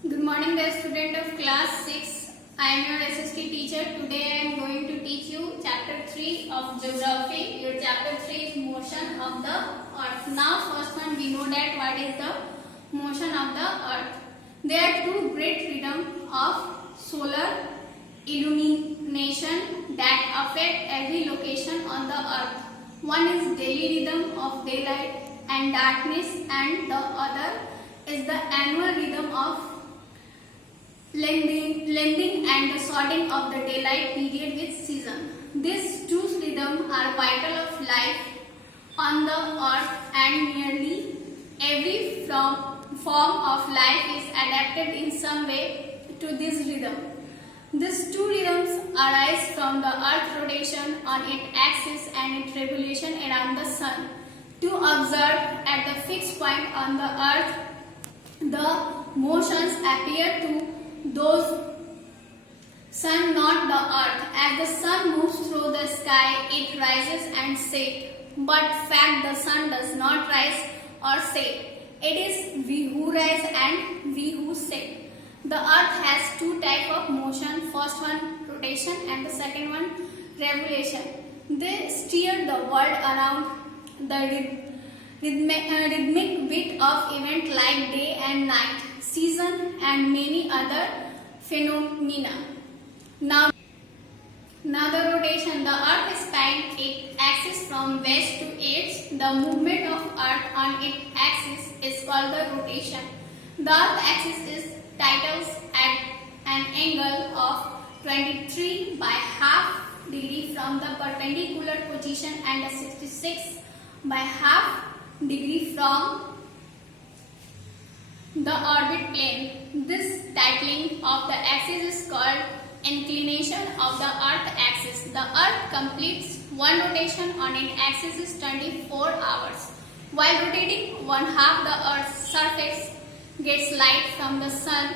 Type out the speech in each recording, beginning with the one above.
Good morning, dear student of class 6. I am your SST teacher. Today I am going to teach you chapter 3 of geography. Your chapter 3 is motion of the earth. Now first one we know that what is the motion of the earth. There are two great rhythms of solar illumination that affect every location on the earth. One is daily rhythm of daylight and darkness, and the other is the annual rhythm of lengthening and the shortening of the daylight period with season. These two rhythms are vital of life on the earth, and nearly every form of life is adapted in some way to this rhythm. These two rhythms arise from the earth's rotation on its axis and its revolution around the sun. To observe at the fixed point on the earth, the motions appear to those sun, not the earth. As the sun moves through the sky, it rises and sets. But fact, the sun does not rise or set. It is we who rise and we who set. The earth has two types of motion. First one rotation and the second one revolution. They steer the world around the rhythmic beat of events like day and night, season, and many other phenomena. Now the rotation. The earth spans its axis from west to east. The movement of earth on its axis is called the rotation. The earth axis is tilts at an angle of 23 by half degree from the perpendicular position and 66 by half degree from the orbit plane. This tilting of the axis is called inclination of the earth axis. The earth completes one rotation on its axis is 24 hours. While rotating, one half the earth's surface gets light from the sun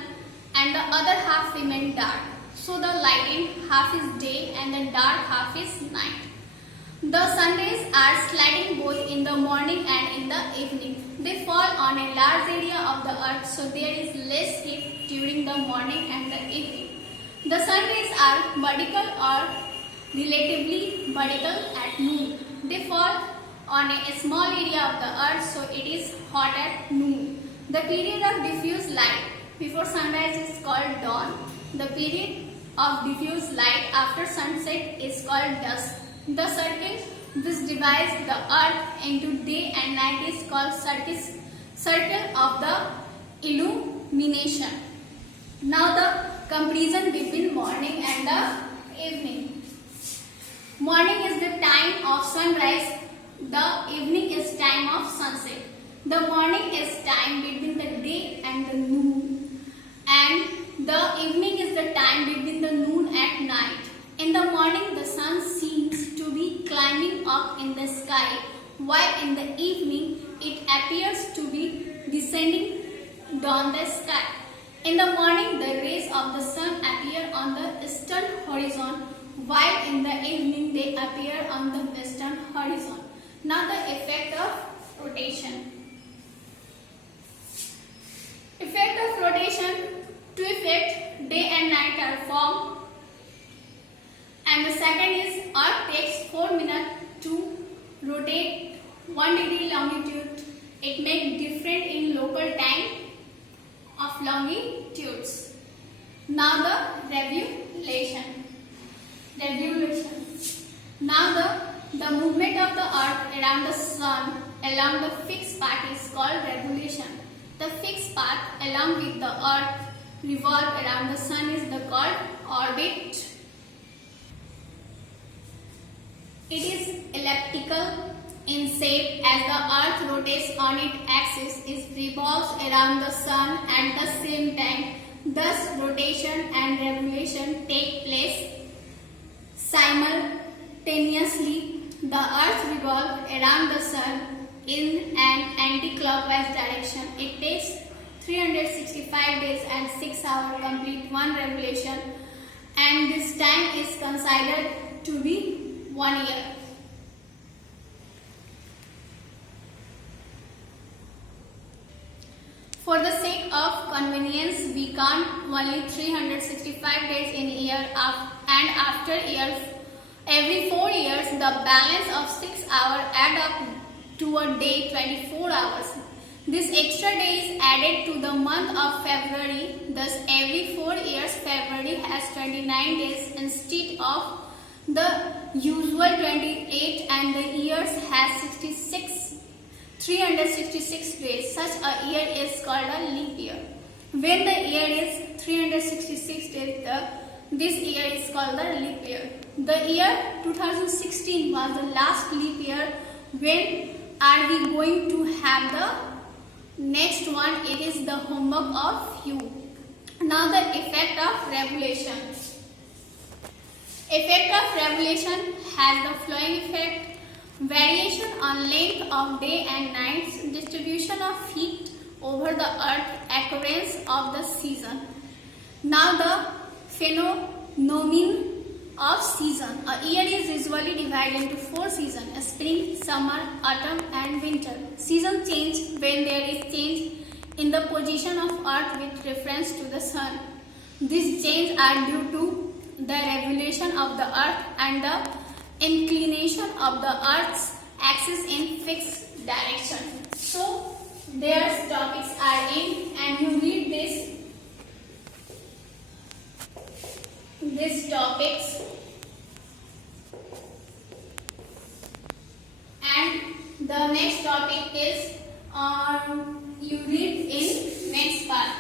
and the other half remains dark. So the lightened half is day and the dark half is night. The sun rays are sliding both in the morning and in the evening. They fall on a large area of the earth, so there is less heat during the morning and the evening. The sun rays are vertical or relatively vertical at noon. They fall on a small area of the earth, so it is hot at noon. The period of diffuse light before sunrise is called dawn. The period of diffuse light after sunset is called dusk. The circle which divides the earth into day and night is called circle of the illumination. Now the comparison between morning and the evening. Morning is the time of sunrise. The evening is time of sunset. The morning is time between the day and the noon, and the evening is the time between the noon and night. In the morning, the sun seems to be climbing up in the sky, while in the evening, it appears to be descending down the sky. In the morning, the rays of the sun appear on the eastern horizon, while in the evening, they appear on the western horizon. Now the effect of rotation. Effect of rotation. To effect, day and night are formed, and the second is earth takes 4 minutes to rotate 1 degree longitude. It makes different in local time of longitudes. Now the revolution. Now the movement of the earth around the sun along the fixed path is called revolution. The fixed path along with the earth revolve around the sun is called orbit. It is elliptical in shape. As the earth rotates on its axis, it revolves around the sun at the same time. Thus, rotation and revolution take place simultaneously. The earth revolves around the sun in an anti-clockwise direction. It takes 365 days and 6 hours to complete one revolution, and this time is considered to be 1 year. For the sake of convenience, we we count only 365 days in a year, and after every 4 years, the balance of 6 hours add up to a day 24 hours. This extra day is added to the month of February. Thus, every 4 years, February has 29 days instead of the usual 28, and the years has 366 days. Such a year is called a leap year. When the year is 366 days, this year is called the leap year. The year 2016 was the last leap year. When are we going to have the next one? It is the homework of you. Now the effect of revolution. Effect of revolution has the following effect: variation on length of day and nights, distribution of heat over the earth, occurrence of the season. Now the phenomenon of season. A year is usually divided into 4 seasons: spring, summer, autumn and winter. Season change when there is change in the position of earth with reference to the sun. These changes are due to the revolution of the earth and the inclination of the earth's axis in fixed direction. So their topics are in, and you read these topics, and the next topic is you read in next part.